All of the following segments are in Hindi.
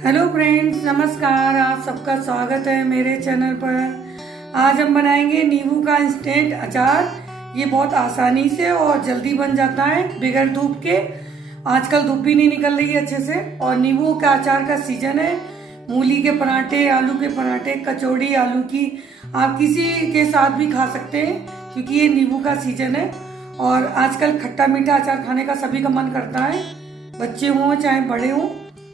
हेलो फ्रेंड्स, नमस्कार। आप सबका स्वागत है मेरे चैनल पर। आज हम बनाएंगे नींबू का इंस्टेंट अचार। ये बहुत आसानी से और जल्दी बन जाता है बगैर धूप के। आजकल धूप भी नहीं निकल रही है अच्छे से, और नींबू का अचार का सीजन है। मूली के पराठे, आलू के पराठे, कचौड़ी आलू की, आप किसी के साथ भी खा सकते हैं क्योंकि ये नींबू का सीजन है। और आजकल खट्टा मीठा अचार खाने का सभी का मन करता है, बच्चे हों चाहे बड़े हों।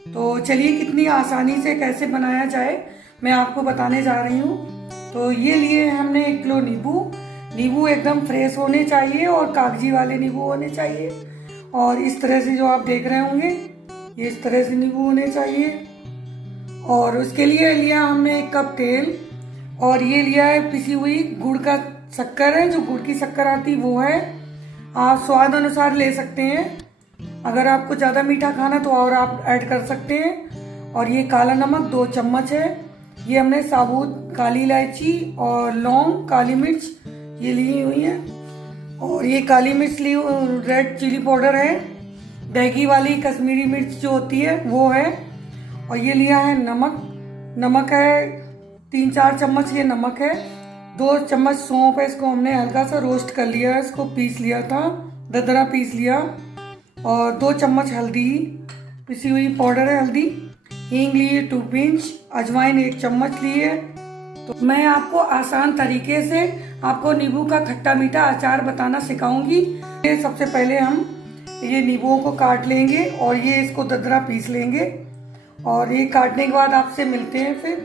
तो चलिए कितनी आसानी से कैसे बनाया जाए मैं आपको बताने जा रही हूँ। तो ये लिए हमने 1 किलो नींबू। नींबू एकदम फ्रेश होने चाहिए और कागजी वाले नींबू होने चाहिए। और इस तरह से जो आप देख रहे होंगे, ये इस तरह से नींबू होने चाहिए। और उसके लिए लिया हमने 1 कप तेल, और ये लिया है पिसी हुई गुड़ का शक्कर है, जो गुड़ की शक्कर आती वो है। आप स्वाद अनुसार ले सकते हैं, अगर आपको ज़्यादा मीठा खाना तो और आप ऐड कर सकते हैं। और ये काला नमक 2 चम्मच है। ये हमने साबुत काली इलायची और लौंग, काली मिर्च ये ली हुई है। और ये काली मिर्च ली, रेड चिली पाउडर है, दैगी वाली कश्मीरी मिर्च जो होती है वो है। और ये लिया है नमक है 3-4 चम्मच ये नमक है। 2 चम्मच सौंफ है, इसको हमने हल्का सा रोस्ट कर लिया है, इसको पीस लिया था, दरदरा पीस लिया। और 2 चम्मच हल्दी, पिसी हुई पाउडर है हल्दी। हींग लिए 2 पिंच, अजवाइन 1 चम्मच लिए। तो मैं आपको आसान तरीके से आपको नींबू का खट्टा मीठा अचार बताना सिखाऊंगी। सबसे पहले हम ये नींबुओं को काट लेंगे और ये इसको दरदरा पीस लेंगे। और ये काटने के बाद आपसे मिलते हैं फिर।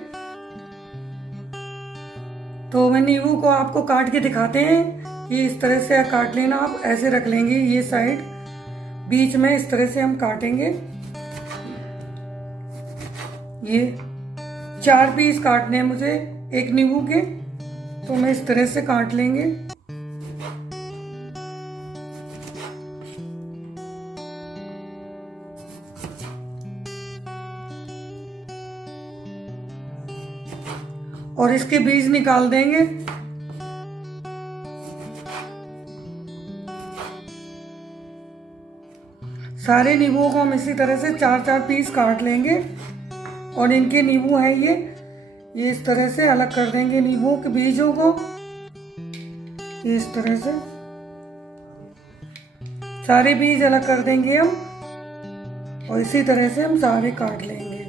तो मैं नींबू को आपको काट के दिखाते हैं कि इस तरह से काट लेना। आप ऐसे रख लेंगे, ये साइड बीच में इस तरह से हम काटेंगे। ये 4 पीस काटने हैं मुझे एक नींबू के, तो मैं इस तरह से काट लेंगे। और इसके बीज निकाल देंगे। सारे नींबुओं को हम इसी तरह से 4-4 पीस काट लेंगे। और इनके नींबू है ये इस तरह से अलग कर देंगे नींबुओं के बीजों को। ये इस तरह से सारे बीज अलग कर देंगे हम, और इसी तरह से हम सारे काट लेंगे।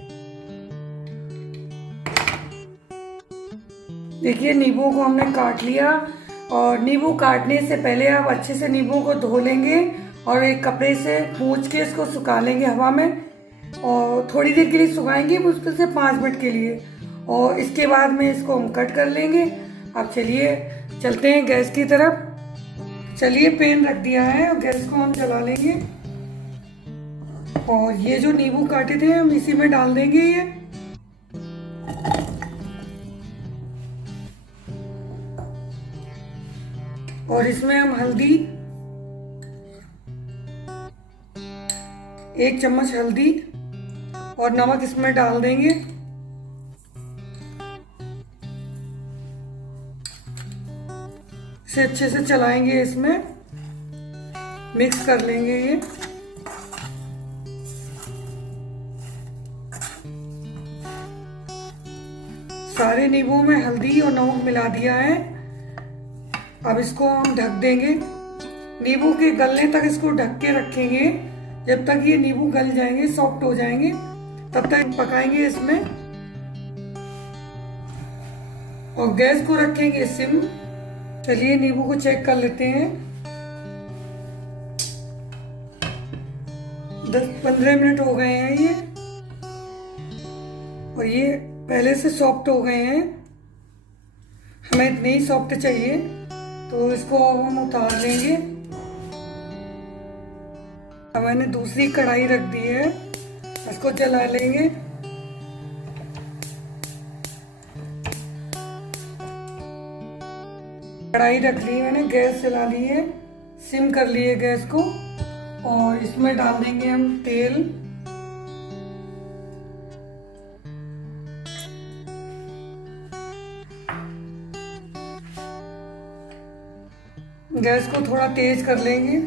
देखिए नींबू को हमने काट लिया। और नींबू काटने से पहले आप अच्छे से नींबू को धो लेंगे और एक कपड़े से पोंछ के इसको सुखा लेंगे हवा में। और थोड़ी देर के लिए सुखाएंगे, मुश्किल से 5 मिनट के लिए। और इसके बाद में इसको हम कट कर लेंगे। अब चलिए चलते हैं गैस की तरफ। चलिए पैन रख दिया है और गैस को हम जला लेंगे। और ये जो नींबू काटे थे हम इसी में डाल देंगे ये। और इसमें हम हल्दी 1 चम्मच हल्दी और नमक इसमें डाल देंगे। इसे अच्छे से चलाएंगे, इसमें मिक्स कर लेंगे ये। सारे नींबू में हल्दी और नमक मिला दिया है। अब इसको हम ढक देंगे, नींबू के गलने तक इसको ढक के रखेंगे। जब तक ये नींबू गल जाएंगे, सॉफ्ट हो जाएंगे, तब तक पकाएंगे इसमें। और गैस को रखेंगे सिम। चलिए नींबू को चेक कर लेते हैं। 10-15 मिनट हो गए हैं ये, और ये पहले से सॉफ्ट हो गए हैं। हमें इतने ही सॉफ्ट चाहिए, तो इसको अब हम उतार लेंगे। अब मैंने दूसरी कढ़ाई रख दी है, इसको जला लेंगे। कढ़ाई रख ली है मैंने, गैस जला ली है, सिम कर लिए गैस को। और इसमें डाल देंगे हम तेल। गैस को थोड़ा तेज कर लेंगे।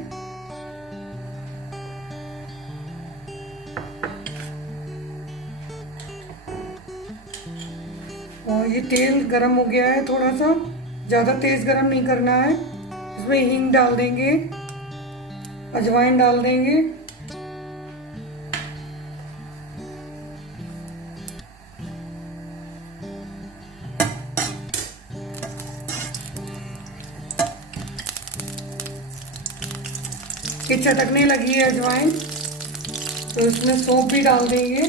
और ये तेल गरम हो गया है, थोड़ा सा ज़्यादा तेज़ गरम नहीं करना है। इसमें हींग डाल देंगे, अजवाइन डाल देंगे, ये चटकने लगी है अजवाइन तो इसमें सौंफ भी डाल देंगे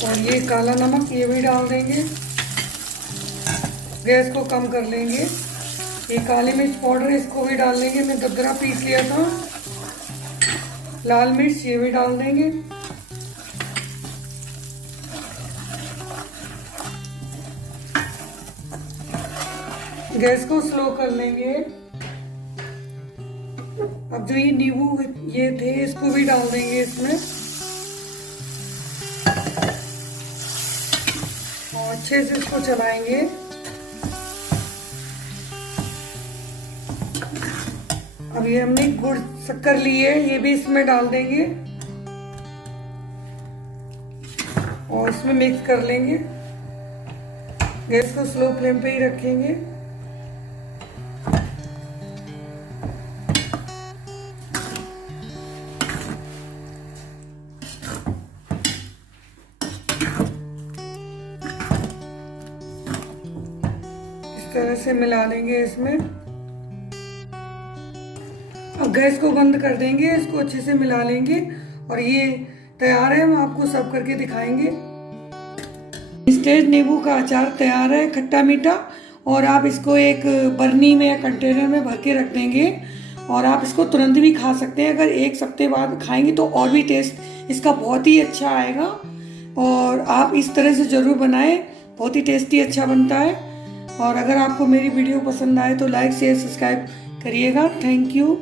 और ये काला नमक ये भी डाल देंगे। गैस को कम कर लेंगे। ये काली मिर्च पाउडर इसको भी डाल देंगे, मैं दरदरा पीस लिया था। लाल मिर्च ये भी डाल देंगे। गैस को स्लो कर लेंगे। अब जो ये नींबू ये थे इसको भी डाल देंगे इसमें और अच्छे से इसको चलाएंगे। अब ये हमने गुड़ शक्कर ली है ये भी इसमें डाल देंगे और इसमें मिक्स कर लेंगे। गैस को स्लो फ्लेम पे ही रखेंगे। इस तरह से मिला लेंगे इसमें। अब गैस को बंद कर देंगे, इसको अच्छे से मिला लेंगे और ये तैयार है। हम आपको सर्व करके दिखाएंगे। इंस्टेंट नींबू का अचार तैयार है, खट्टा मीठा। और आप इसको एक बर्नी में या कंटेनर में भर के रख देंगे और आप इसको तुरंत भी खा सकते हैं। अगर एक हफ्ते बाद खाएंगे तो और भी टेस्ट इसका बहुत ही अच्छा आएगा। और आप इस तरह से ज़रूर बनाएं, बहुत ही टेस्टी अच्छा बनता है। और अगर आपको मेरी वीडियो पसंद आए तो लाइक शेयर सब्सक्राइब करिएगा। Thank you.